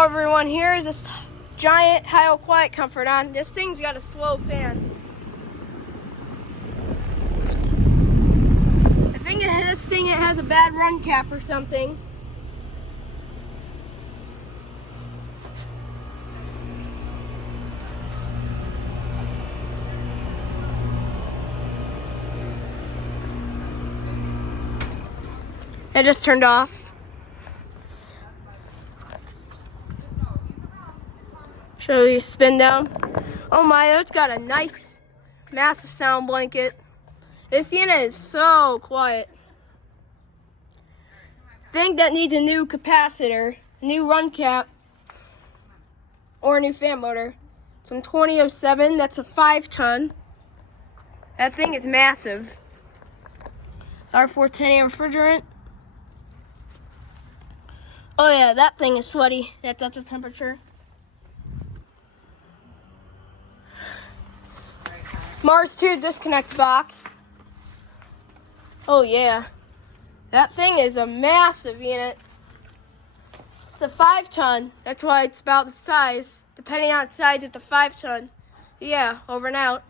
Hello everyone, here is this giant Heil quiet comfort on. This thing's got a slow fan. I think it has a bad run cap or something. It just turned off. Show you spin down. Oh my, it's got a nice, massive sound blanket. This unit is so quiet. Think that needs a new capacitor, a new run cap, or a new fan motor. Some 2007, that's a 5-ton. That thing is massive. R410A refrigerant. Oh yeah, that thing is sweaty. That's up to temperature. Mars 2 disconnect box. Oh yeah, that thing is a massive unit. It's a 5-ton. That's why it's about the size. Depending on its size, it's a 5-ton. Yeah, over and out.